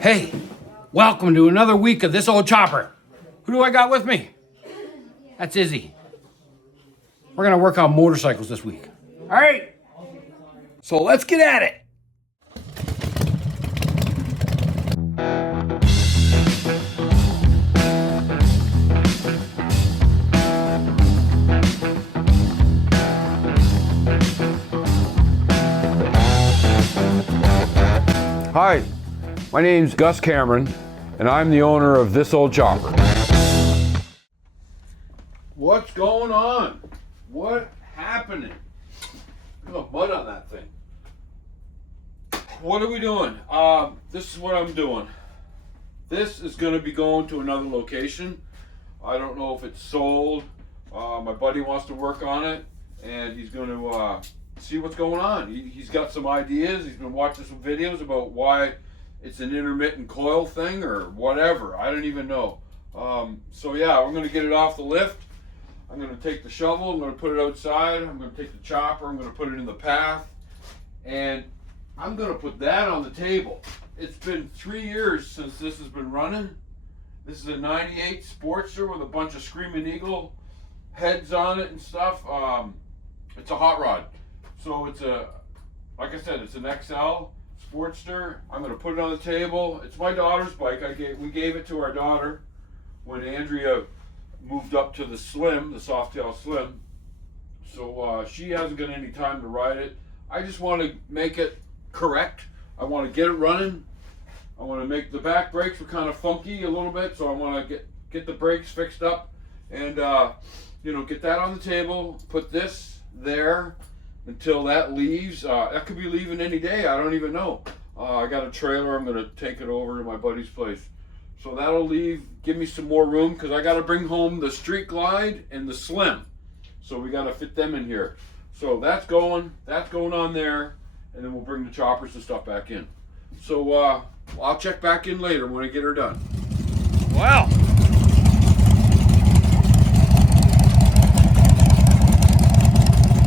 Hey, welcome to another week of This Old Chopper. Who do I got with me? That's Izzy. We're gonna work on motorcycles this week. All right, so let's get at it. Hi, my name's Gus Cameron, and I'm the owner of This Old Chopper. What's going on? What happening? Look at the mud on that thing. What are we doing? This is what I'm doing. This is going to be going to another location. I don't know if it's sold. My buddy wants to work on it, and he's going to see what's going on. He's got some ideas. He's been watching some videos about why it's an intermittent coil thing or whatever. I don't even know. So yeah, we're going to get it off the lift. I'm going to take the shovel, I'm going to put it outside, I'm going to take the chopper, I'm going to put it in the path, and I'm going to put that on the table. It's been 3 years since this has been running. This is a 98 Sportster with a bunch of Screaming Eagle heads on it and stuff. It's a hot rod. So it's like I said, it's an XL Sportster. I'm going to put it on the table. It's my daughter's bike. We gave it to our daughter when Andrea moved up to the Slim, the Softail Slim. So she hasn't got any time to ride it. I just want to make it correct. I want to get it running. I want to make the back brakes were kind of funky a little bit, so I want to get the brakes fixed up and get that on the table. Put this there until that leaves. That could be leaving any day. I don't even know. I got a trailer. I'm going to take it over to my buddy's place. So that'll give me some more room because I got to bring home the Street Glide and the Slim. So we got to fit them in here. So that's going on there, and then we'll bring the choppers and stuff back in. So I'll check back in later when I get her done. Wow.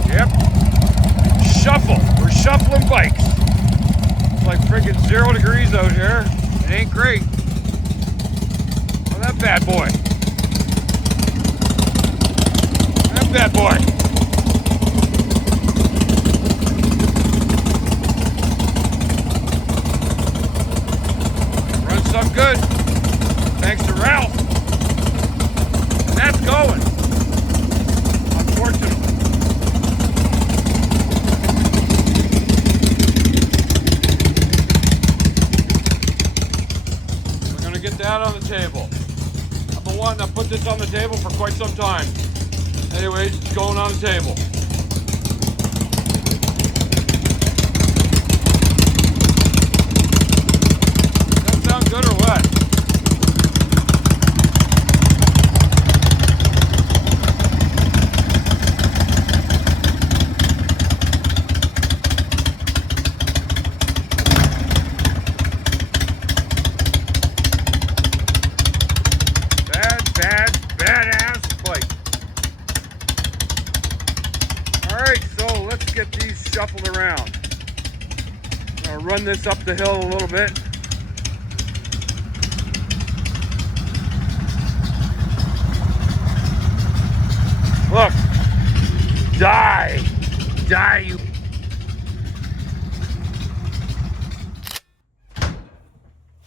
Yep. Shuffle. We're shuffling bikes. It's like freaking 0 degrees out here. It ain't great. That bad boy. That bad boy. Runs some good. Thanks to Ralph. And that's going. Unfortunately. We're going to get that on the table. Wanting to put this on the table for quite some time. Anyways, it's going on the table. Does that sound good or what? Badass bike. Alright, so let's get these shuffled around. I'm going to run this up the hill a little bit. Look. Die, you.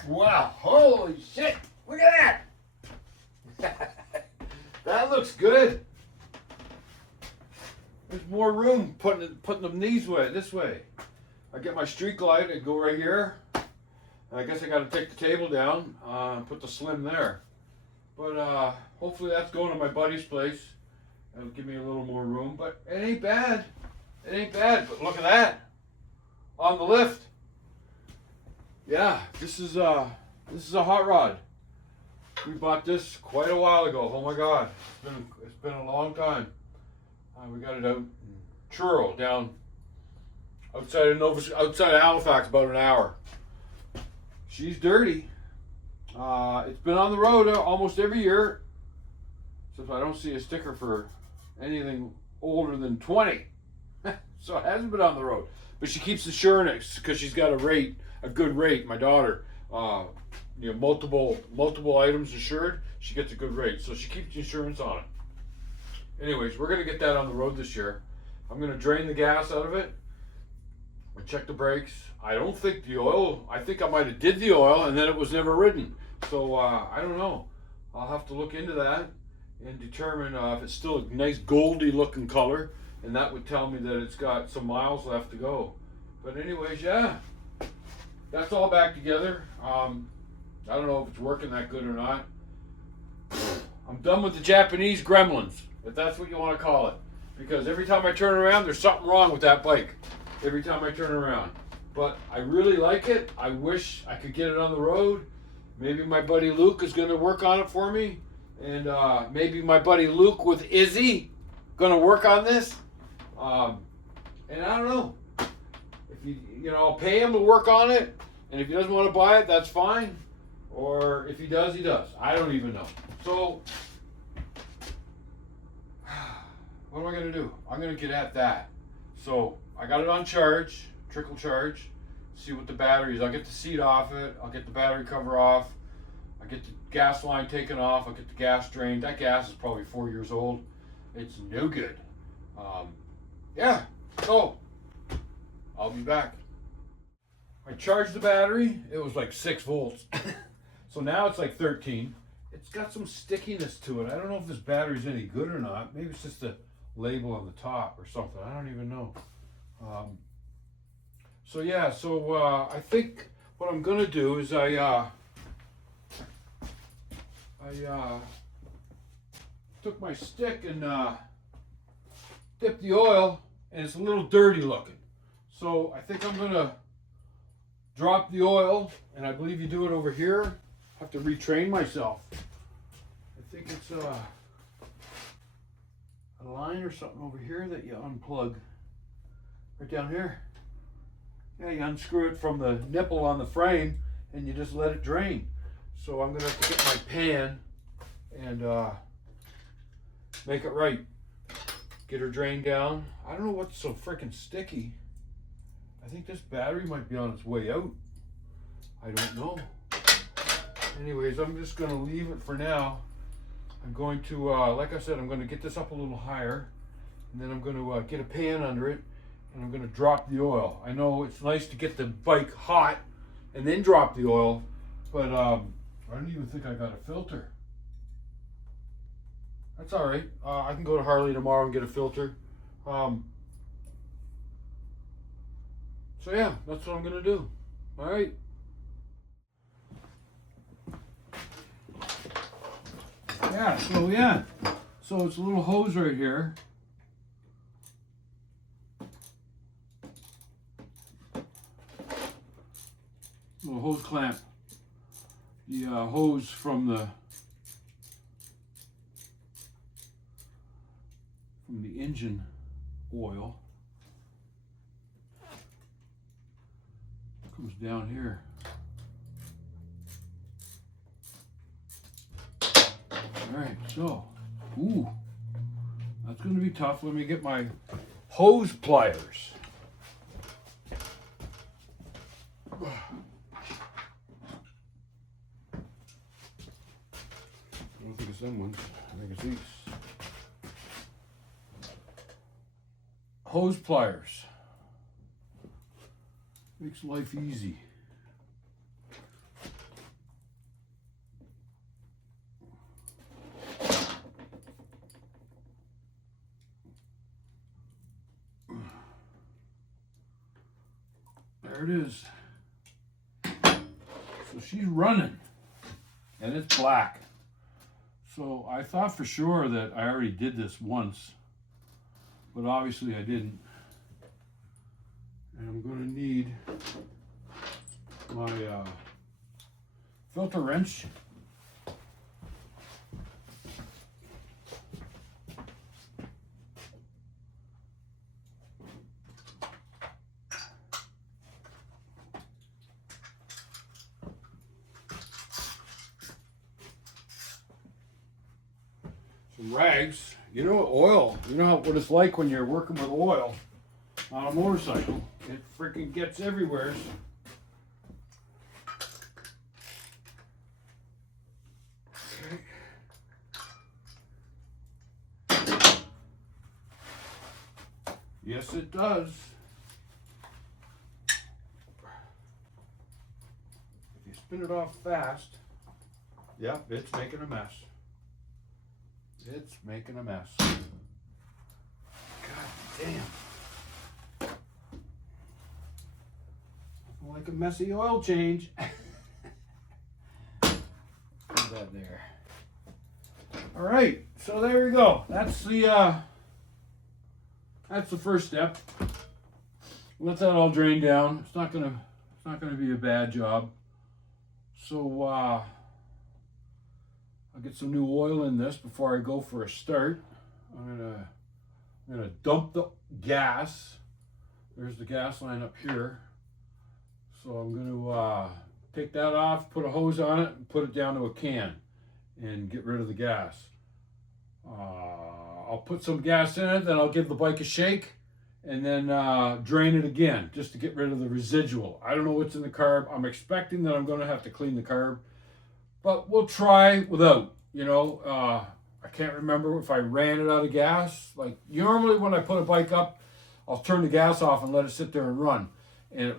Wow, holy shit. Look at that. That looks good. There's more room putting them this way. I get my Street Glide and go right here. And I guess I got to take the table down and put the Slim there. But hopefully that's going to my buddy's place. That'll give me a little more room. But it ain't bad. It ain't bad. But look at that on the lift. Yeah, this is a hot rod. We bought this quite a while ago. Oh my God, it's been a long time. We got it out in Truro, down outside of Halifax, about an hour. She's dirty. It's been on the road almost every year. So I don't see a sticker for anything older than 20. So it hasn't been on the road. But she keeps assuring it because she's got a good rate, my daughter, multiple items insured, she gets a good rate. So she keeps the insurance on it. Anyways, we're gonna get that on the road this year. I'm gonna drain the gas out of it. I check the brakes. I don't think the oil. I think I might have did the oil and then it was never ridden. So I don't know. I'll have to look into that and determine if it's still a nice goldy looking color, and that would tell me that it's got some miles left to go. But anyways, yeah, that's all back together. I don't know if it's working that good or not. I'm done with the Japanese gremlins, if that's what you want to call it, because every time I turn around, there's something wrong with that bike. Every time I turn around. But I really like it. I wish I could get it on the road. Maybe my buddy Luke is going to work on it for me. And maybe my buddy Luke with Izzy going to work on this. And I don't know. If I'll pay him to work on it. And if he doesn't want to buy it, that's fine. Or if he does, he does. I don't even know. So, what am I going to do? I'm going to get at that. So, I got it on charge, trickle charge. See what the battery is. I'll get the seat off it. I'll get the battery cover off. I'll get the gas line taken off. I'll get the gas drained. That gas is probably 4 years old. It's no good. Yeah, so I'll be back. I charged the battery. It was like 6 volts. So now it's like 13. It's got some stickiness to it. I don't know if this battery's any good or not. Maybe it's just the label on the top or something. I don't even know. So yeah, I think what I'm gonna do is I took my stick and dipped the oil, and it's a little dirty looking. So I think I'm gonna drop the oil, and I believe you do it over here. I have to retrain myself. I think it's a line or something over here that you unplug. Right down here. Yeah, you unscrew it from the nipple on the frame and you just let it drain. So I'm gonna have to get my pan and make it right. Get her drained down. I don't know what's so freaking sticky. I think this battery might be on its way out. I don't know. Anyways, I'm just gonna leave it for now. I'm going to, like I said, I'm gonna get this up a little higher, and then I'm gonna get a pan under it, and I'm going to drop the oil. I know it's nice to get the bike hot and then drop the oil, but I don't even think I got a filter. That's all right. I can go to Harley tomorrow and get a filter. So yeah, that's what I'm going to do. All right. Yeah, so it's a little hose right here. Little hose clamp. The hose from the engine oil comes down here. All right, so, that's going to be tough. Let me get my hose pliers. I don't think it's them ones. I think it's these. Hose pliers. Makes life easy. There it is. So she's running, and it's black. So I thought for sure that I already did this once, but obviously I didn't. And I'm going to need my filter wrench. Some rags. You know oil. You know what it's like when you're working with oil on a motorcycle. It freaking gets everywhere. Yes, it does. If you spin it off fast, yep, it's making a mess. It's making a mess. God damn. Nothing like a messy oil change. Put that there. All right, so there we go. That's the first step. Let that all drain down. It's not gonna be a bad job. So I'll get some new oil in this before I go for a start. I'm gonna dump the gas. There's the gas line up here. So I'm gonna take that off, put a hose on it, and put it down to a can and get rid of the gas. I'll put some gas in it, then I'll give the bike a shake, and then drain it again just to get rid of the residual. I don't know what's in the carb. I'm expecting that I'm going to have to clean the carb, but we'll try without. You know, I can't remember if I ran it out of gas. Like normally when I put a bike up, I'll turn the gas off and let it sit there and run, and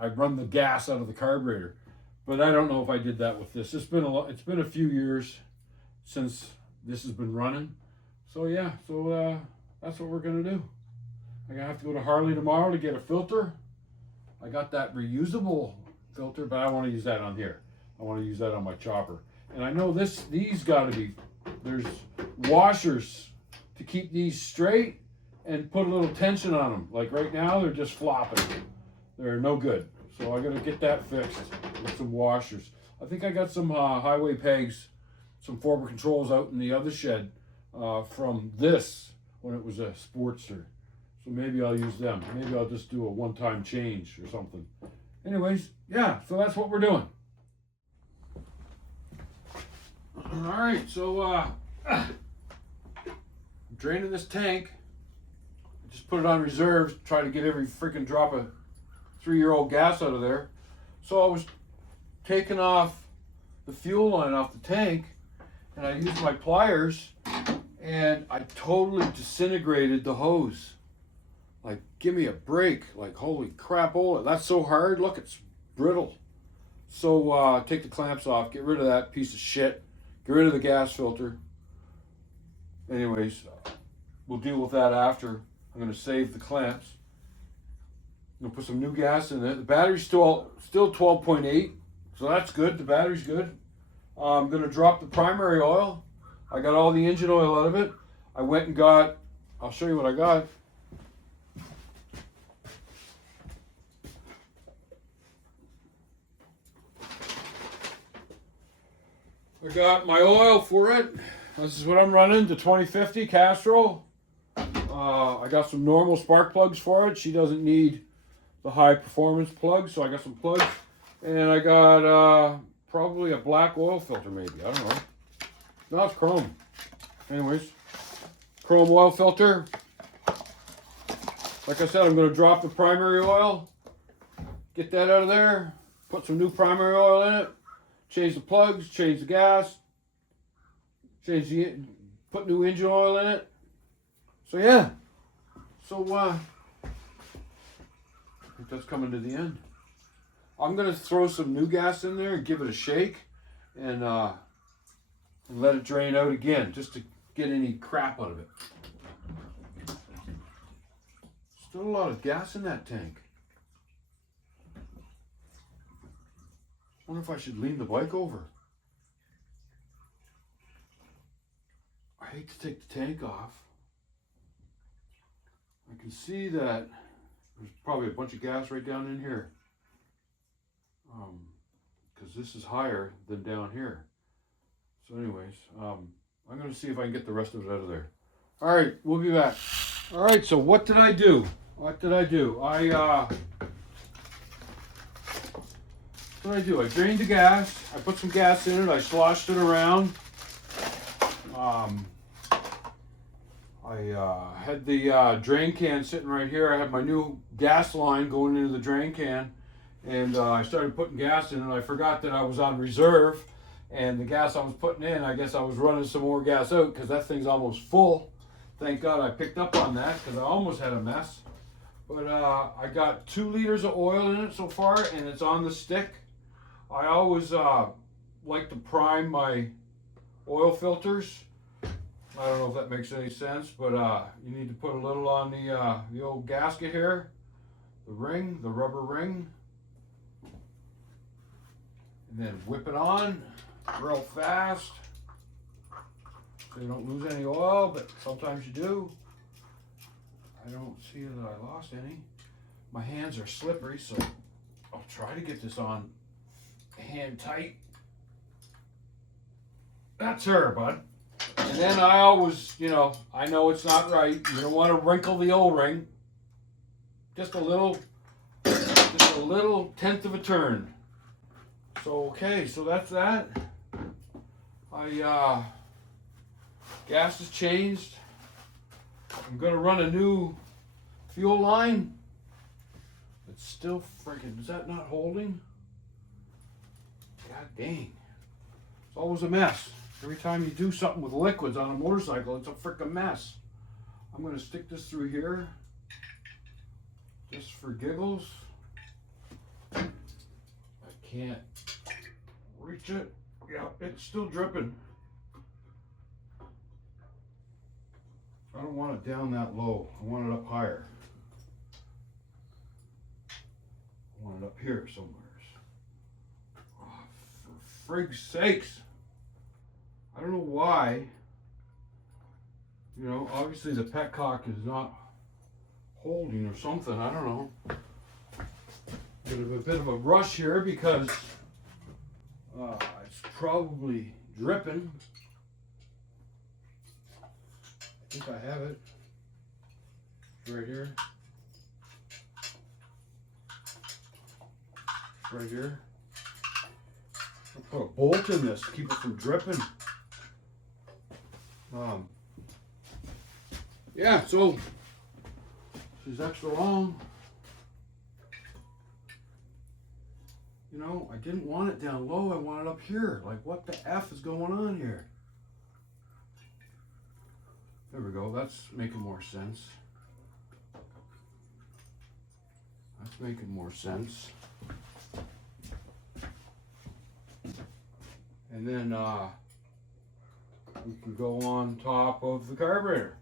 I run the gas out of the carburetor. But I don't know if I did that with this. It's been a few years since this has been running. So yeah, that's what we're gonna do. I'm gonna have to go to Harley tomorrow to get a filter. I got that reusable filter, but I want to use that on here. I want to use that on my chopper. And I know these gotta be, there's washers to keep these straight and put a little tension on them. Like right now, they're just flopping. They're no good. So I gotta get that fixed with some washers. I think I got some highway pegs, some forward controls out in the other shed from this when it was a Sportster. So maybe I'll use them. Maybe I'll just do a one-time change or something. Anyways, yeah, so that's what we're doing. All right, so I'm draining this tank. I just put it on reserve, try to get every freaking drop of 3-year-old gas out of there. So I was taking off the fuel line off the tank, and I used my pliers, and I totally disintegrated the hose. Like, give me a break. Like, holy crap, oh, that's so hard. Look, it's brittle. So take the clamps off, get rid of that piece of shit, get rid of the gas filter. Anyways, we'll deal with that after. I'm gonna save the clamps. I'm gonna put some new gas in it. The battery's still 12.8, so that's good. The battery's good. I'm gonna drop the primary oil. I got all the engine oil out of it. I went and got, I'll show you what I got. I got my oil for it. This is what I'm running, the 2050 Castrol. I got some normal spark plugs for it. She doesn't need the high performance plugs, so I got some plugs. And I got probably a black oil filter maybe, I don't know. No, it's chrome. Anyways, chrome oil filter. Like I said, I'm gonna drop the primary oil, get that out of there, put some new primary oil in it, change the plugs, change the gas, put new engine oil in it. So yeah, I think that's coming to the end. I'm gonna throw some new gas in there and give it a shake, and let it drain out again, just to get any crap out of it. Still a lot of gas in that tank. Wonder if I should lean the bike over. I hate to take the tank off. I can see that there's probably a bunch of gas right down in here. Because this is higher than down here. So anyways, I'm going to see if I can get the rest of it out of there. All right, we'll be back. All right, so what did I do? I drained the gas. I put some gas in it. I sloshed it around. I had the drain can sitting right here. I had my new gas line going into the drain can, and I started putting gas in it. I forgot that I was on reserve, and the gas I was putting in, I guess I was running some more gas out because that thing's almost full. Thank God I picked up on that because I almost had a mess. But I got 2 liters of oil in it so far, and it's on the stick. I always like to prime my oil filters. I don't know if that makes any sense, but you need to put a little on the old gasket here, the ring, the rubber ring, and then whip it on real fast so you don't lose any oil, but sometimes you do. I don't see that I lost any. My hands are slippery, so I'll try to get this on hand tight. That's her, bud. And then I always, I know it's not right. You don't want to wrinkle the O-ring. Just a little tenth of a turn. So, okay, so that's that. Gas is changed. I'm gonna run a new fuel line. It's still freaking, is that not holding? God dang. It's always a mess. Every time you do something with liquids on a motorcycle, it's a freaking mess. I'm gonna stick this through here, just for giggles. I can't reach it. Yeah, it's still dripping. I don't want it down that low. I want it up higher. I want it up here somewhere. Oh, for frig's sakes. I don't know why. Obviously the petcock is not holding or something. I don't know. A bit of a rush here because it's probably dripping. I think I have it. It's right here. It's right here. I'll put a bolt in this to keep it from dripping. Yeah, so she's extra long. I didn't want it down low. I want it up here. Like, what the F is going on here? There we go. That's making more sense. That's making more sense. And then we can go on top of the carburetor.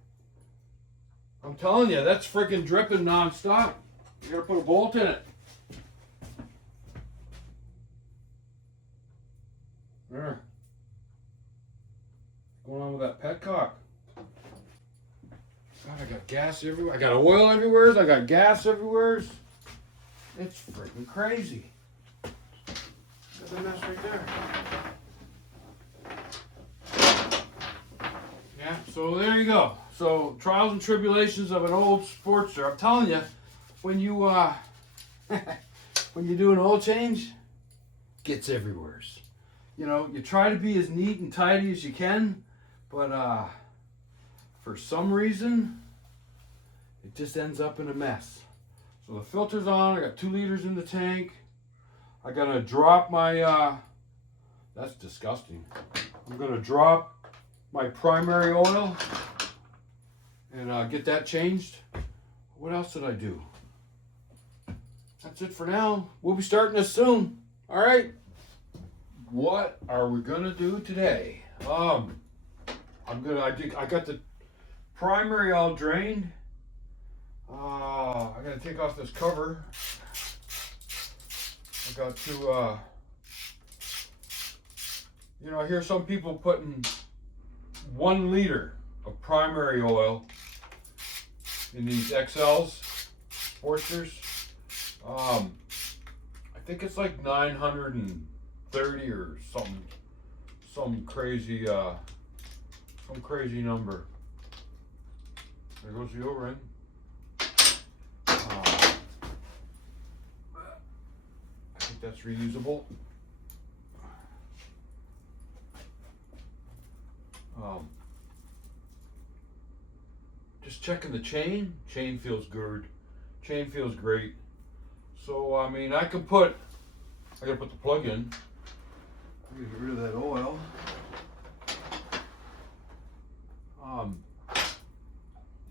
I'm telling you, that's freaking dripping non-stop. You gotta put a bolt in it. There. What's going on with that petcock? God, I got gas everywhere. I got oil everywhere. I got gas everywhere. It's freaking crazy. There's a mess right there. Yeah, so there you go. So, trials and tribulations of an old Sportster. I'm telling you, when you when you do an oil change, it gets everywhere. You try to be as neat and tidy as you can, but for some reason, it just ends up in a mess. So the filter's on. I got 2 liters in the tank. I gotta drop my. That's disgusting. I'm gonna drop my primary oil and get that changed. What else did I do? That's it for now. We'll be starting this soon. All right. What are we gonna do today? I got the primary all drained. I gotta take off this cover. I got to, I hear some people putting 1 liter of primary oil in these XLs, Sportsters. I think it's like 930 or some crazy number. There goes the O-ring. I think that's reusable. Just checking the chain. Chain feels good. Chain feels great. So I mean, I gotta put the plug in. I gotta get rid of that oil.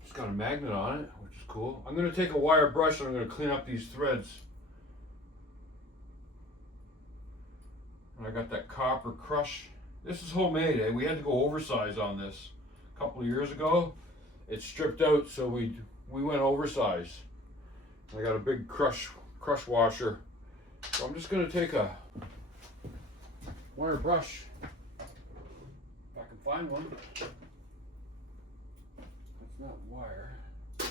It's got a magnet on it, which is cool. I'm going to take a wire brush and I'm going to clean up these threads. And I got that copper crush. This is homemade, eh? We had to go oversize on this a couple of years ago. It stripped out, so we went oversize. I got a big crush washer. So I'm just going to take a wire brush, if I can find one. That's not wire. I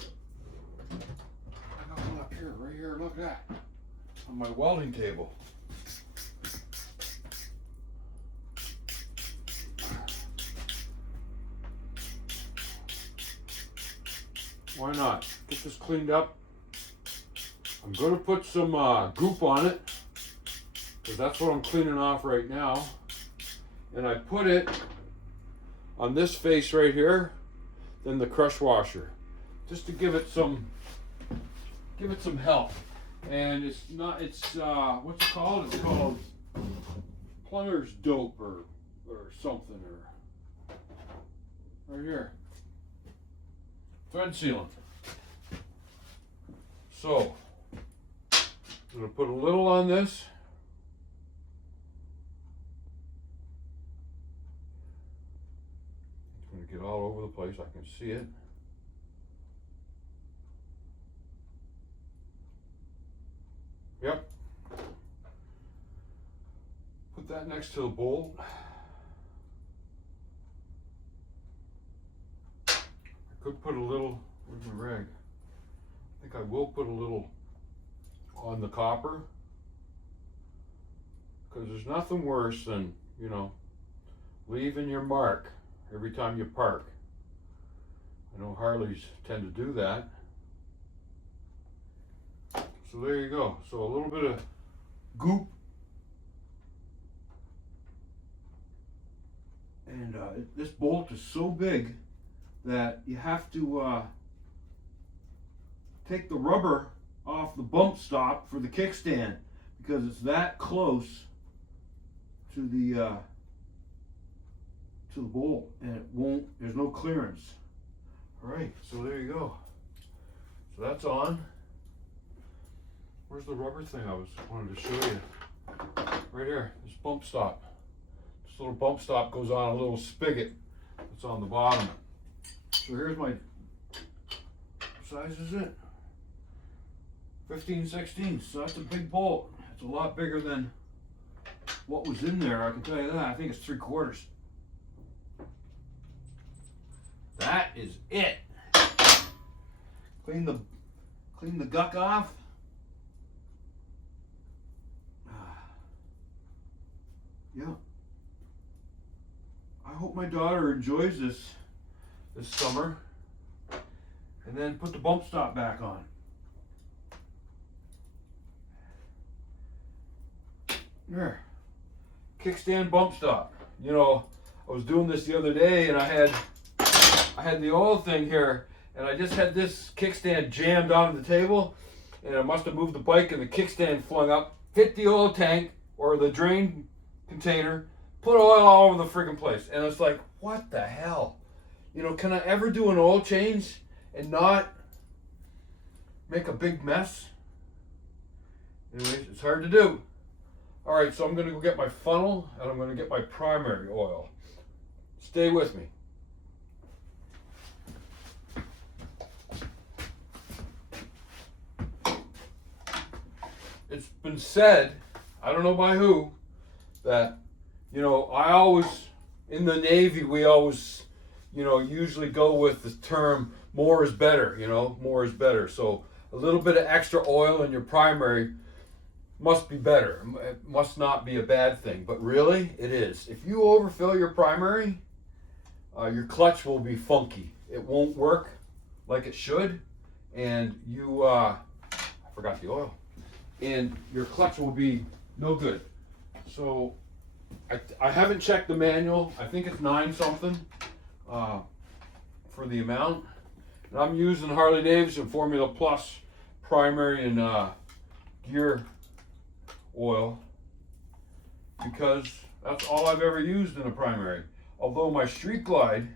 got one up here, right here, look at that. On my welding table. Why not? Get this cleaned up. I'm going to put some goop on it, because that's what I'm cleaning off right now. And I put it on this face right here, then the crush washer, just to give it some help. And it's what's it called? It's called plumber's dope or something, or right here. Thread sealant. So I'm going to put a little on this. It's going to get all over the place. I can see it. Yep. Put that next to the bolt. I could put a little, where's my rag? I think I will put a little on the copper, because there's nothing worse than, you know, leaving your mark every time you park. I know Harleys tend to do that. So there you go. So a little bit of goop. And this bolt is so big that you have to take the rubber off the bump stop for the kickstand, because it's that close to the bolt, and it won't, there's no clearance. All right, so there you go. So that's on. Where's the rubber thing I wanted to show you? Right here, this bump stop. This little bump stop goes on a little spigot that's on the bottom. So here's my, what size is it? 15/16, so that's a big bolt. It's a lot bigger than what was in there, I can tell you that. I think it's 3/4. That is it. Clean the guck off. Yeah. I hope my daughter enjoys this summer. And then put the bump stop back on. There. Kickstand bump stop. You know, I was doing this the other day, and I had the oil thing here, and I just had this kickstand jammed onto the table, and I must have moved the bike, and the kickstand flung up, hit the oil tank or the drain container, put oil all over the friggin' place. And it's like, what the hell? You know, can I ever do an oil change and not make a big mess? Anyways, it's hard to do. All right, so I'm going to go get my funnel, and I'm going to get my primary oil. Stay with me. It's been said, I don't know by who, that, you know, I always, in the Navy, we always, you know, usually go with the term more is better, you know, more is better. So a little bit of extra oil in your primary must be better. It must not be a bad thing, but really it is. If you overfill your primary, your clutch will be funky. It won't work like it should, and you, I forgot the oil, and your clutch will be no good. So I haven't checked the manual. I think it's 9 something for the amount. And I'm using Harley Davidson Formula Plus primary and gear oil, because that's all I've ever used in a primary. Although my Street Glide,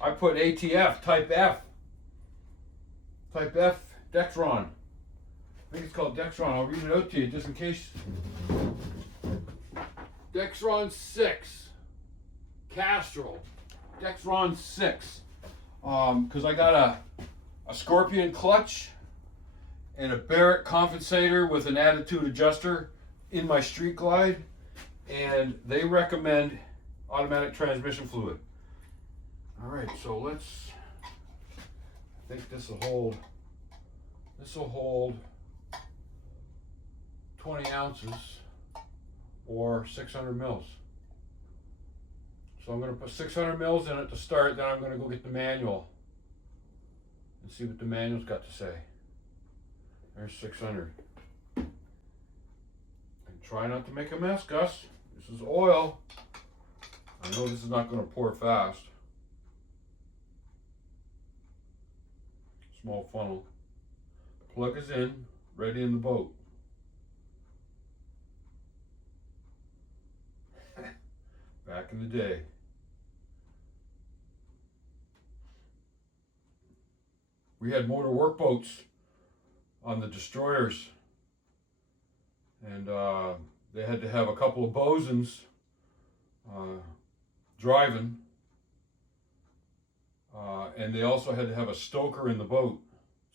I put ATF Type F Type F, Dexron. I think it's called Dexron. I'll read it out to you just in case. Dexron 6. Castrol. Dexron 6. Because I got a Scorpion clutch and a Barrett compensator with an attitude adjuster in my Street Glide, and they recommend automatic transmission fluid. All right, so let's, I think this will hold 20 ounces or 600 mils. So I'm going to put 600 mils in it to start, then I'm going to go get the manual and see what the manual's got to say. There's 600. And try not to make a mess, Gus. This is oil. I know this is not going to pour fast. Small funnel. Plug is in, ready in the boat. Back in the day. We had motor workboats on the destroyers, and they had to have a couple of bosuns driving, and they also had to have a stoker in the boat.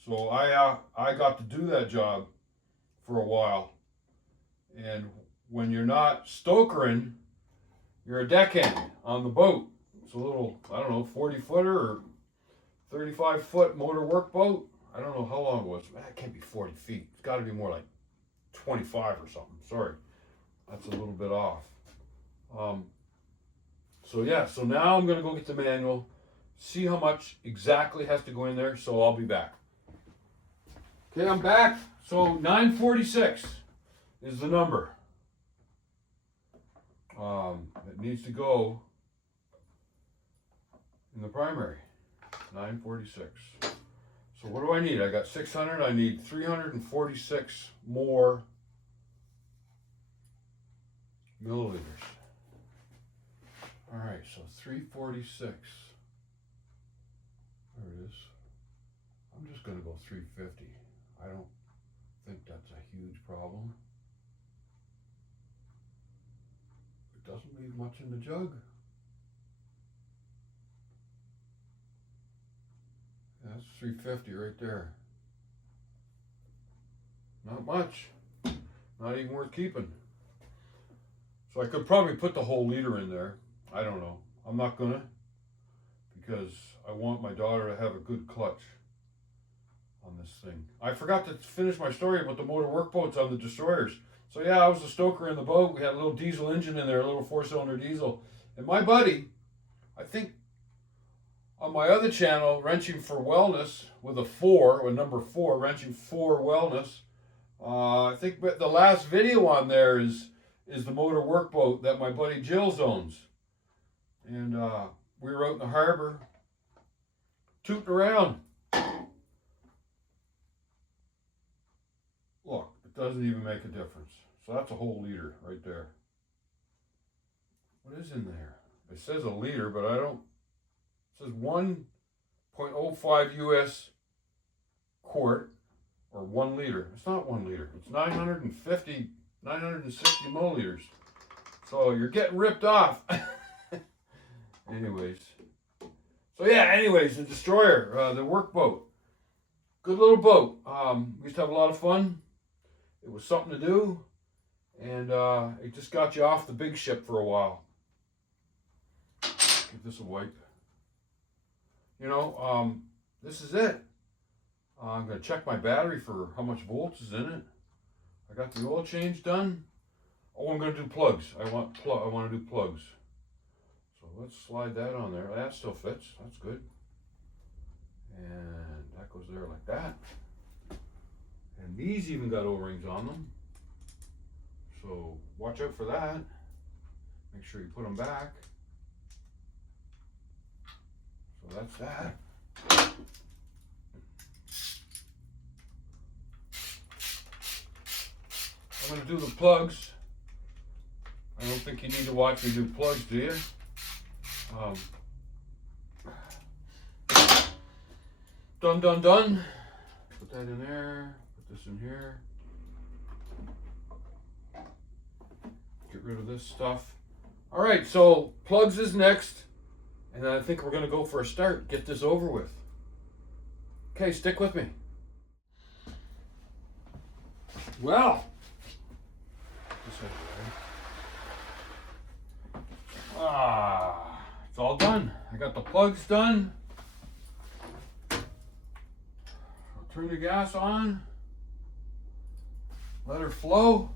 So I got to do that job for a while, and when you're not stokering, you're a deckhand on the boat. It's a little, I don't know, 40-footer or 35-foot motor workboat. I don't know how long it was. It can't be 40 feet. It's got to be more like 25 or something. Sorry, that's a little bit off. So yeah, so now I'm going to go get the manual, see how much exactly has to go in there, so I'll be back. Okay, I'm back. So 946 is the number. It needs to go in the primary. 946. So what do I need? I got 600. I need 346 more milliliters. All right, so 346. There it is. I'm just going to go 350. I don't think that's a huge problem. It doesn't leave much in the jug. That's 350 right there. Not much. Not even worth keeping. So I could probably put the whole liter in there. I don't know. I'm not gonna, because I want my daughter to have a good clutch on this thing. I forgot to finish my story about the motor workboats on the destroyers. So yeah, I was a stoker in the boat. We had a little diesel engine in there, a little 4-cylinder diesel. And my buddy, I think on my other channel, Wrenching for Wellness, with a number 4, Wrenching for Wellness, I think the last video on there is the motor workboat that my buddy Jills owns. And we were out in the harbor, tooting around. Look, it doesn't even make a difference. So that's a whole liter right there. What is in there? It says a liter, but I don't. It says 1.05 US quart, or 1 liter. It's not 1 liter. It's 960 milliliters. So you're getting ripped off. Anyways. So yeah, anyways, the destroyer, the workboat. Good little boat. We used to have a lot of fun. It was something to do. And it just got you off the big ship for a while. Give this a wipe. You know, this is it. I'm going to check my battery for how much volts is in it. I got the oil change done. Oh, I'm going to do plugs. I want to do plugs. So let's slide that on there. That still fits. That's good. And that goes there like that. And these even got O-rings on them. So watch out for that. Make sure you put them back. So that's that. I'm going to do the plugs. I don't think you need to watch me do plugs, do you? Done. Put that in there. Put this in here. Get rid of this stuff. All right, so plugs is next. And then I think we're going to go for a start. Get this over with. Okay, stick with me. Well, it's all done. I got the plugs done. I'll turn the gas on. Let her flow.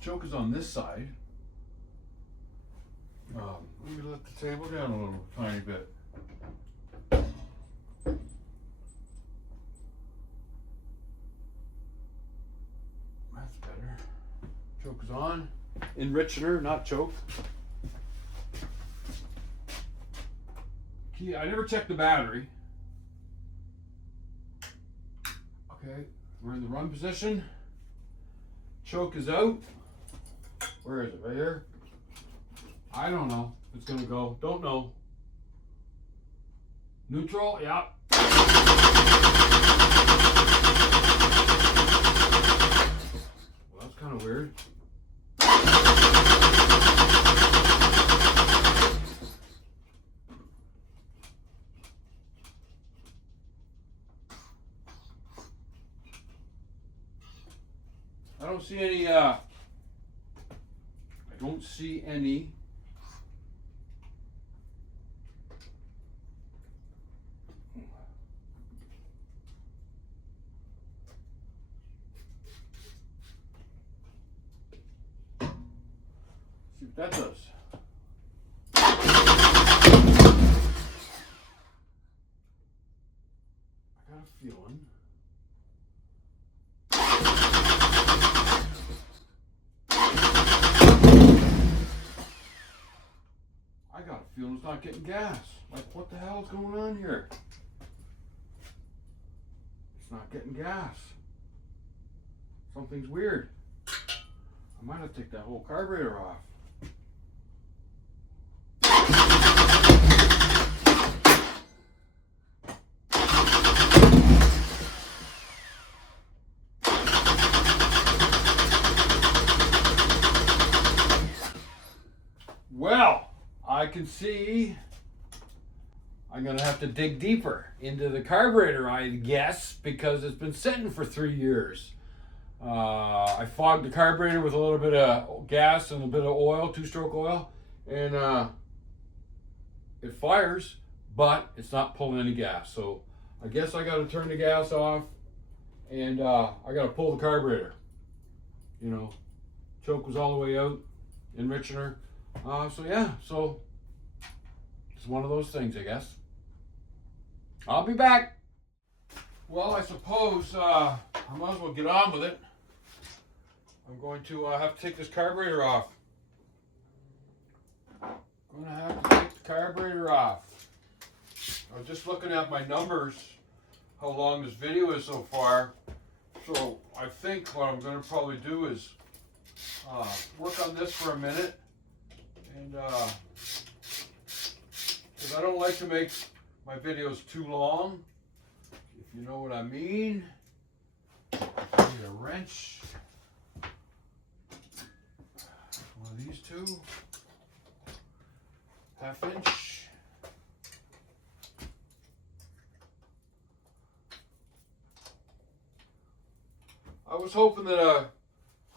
Choke is on this side. Let me let the table down a little tiny bit. That's better. Choke is on. Enrichener, not choke. Key, I never checked the battery. Okay, we're in the run position. Choke is out. Where is it? Right here? I don't know. It's gonna go. Don't know. Neutral, yeah. Well, that's kind of weird. I don't see any, I don't see any see what that does. I got a feeling. I got a feeling it's not getting gas. Like, what the hell is going on here? It's not getting gas. Something's weird. I might have to take that whole carburetor off. Well, I can see I'm going to have to dig deeper into the carburetor, I guess, because it's been sitting for 3 years. I fogged the carburetor with a little bit of gas and a bit of oil, 2-stroke oil, and it fires, but it's not pulling any gas. So I guess I got to turn the gas off, and I got to pull the carburetor. You know, choke was all the way out, enrichener. So yeah, so it's one of those things, I guess. I'll be back. Well, I suppose I might as well get on with it. I'm going to have to take this carburetor off. I'm going to have to take the carburetor off. I was just looking at my numbers, how long this video is so far. So I think what I'm going to probably do is work on this for a minute. And because I don't like to make my videos too long, if you know what I mean. I need a wrench. One of these two. 1/2 inch. I was hoping that I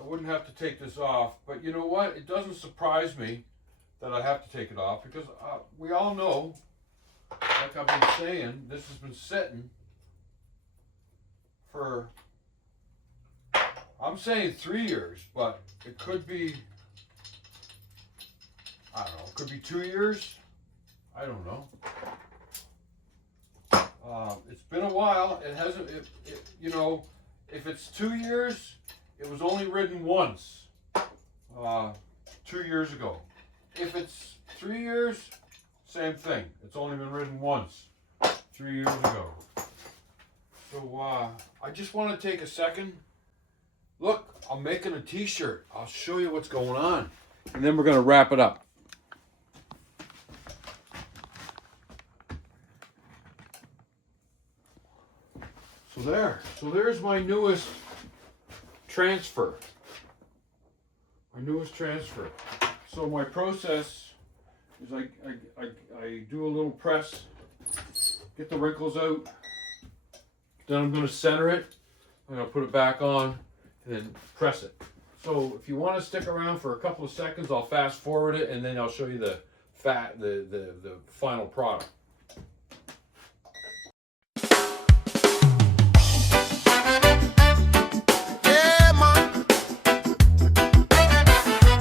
wouldn't have to take this off, but you know what? It doesn't surprise me that I have to take it off, because we all know, like I've been saying, this has been sitting for, I'm saying 3 years, but it could be, I don't know, it could be 2 years. I don't know. It's been a while. It hasn't, you know, if it's 2 years, it was only ridden once, 2 years ago. If it's 3 years, same thing. It's only been ridden once, 3 years ago. So I just want to take a second. Look, I'm making a t-shirt. I'll show you what's going on, and then we're going to wrap it up. So there's my newest transfer. So my process is I do a little press, get the wrinkles out, then I'm going to center it, I'm going to put it back on, and then press it. So if you want to stick around for a couple of seconds, I'll fast forward it, and then I'll show you the final product. Yeah, man.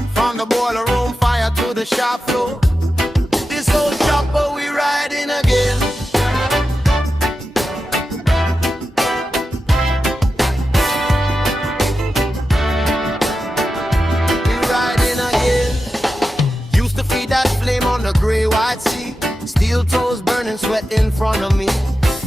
From the boiler room fire to the shop floor, this old chopper we riding again. On the gray white sea, steel toes burning, sweat in front of me.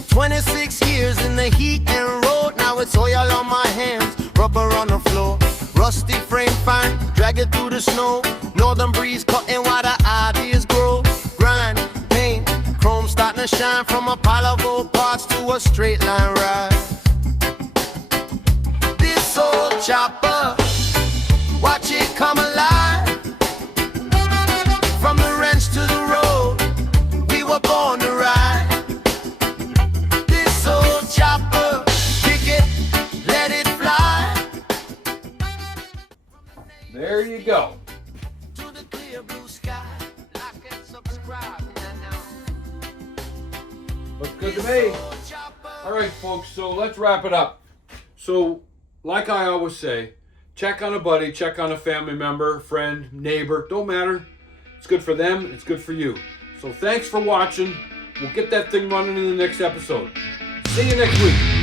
26 years in the heat and road, now it's oil on my hands, rubber on the floor, rusty frame fine, drag it through the snow, northern breeze cutting while the ideas grow. Grind, paint, chrome starting to shine, from a pile of old parts to a straight line ride. This old chopper, watch it come alive. From the wrench to the road, we were born to ride. This old chopper, kick it, let it fly. There you go. To the clear blue sky, like and subscribe now. Looks good to me. All right, folks, so let's wrap it up. So, like I always say, check on a buddy, check on a family member, friend, neighbor, don't matter. It's good for them, it's good for you. So thanks for watching. We'll get that thing running in the next episode. See you next week.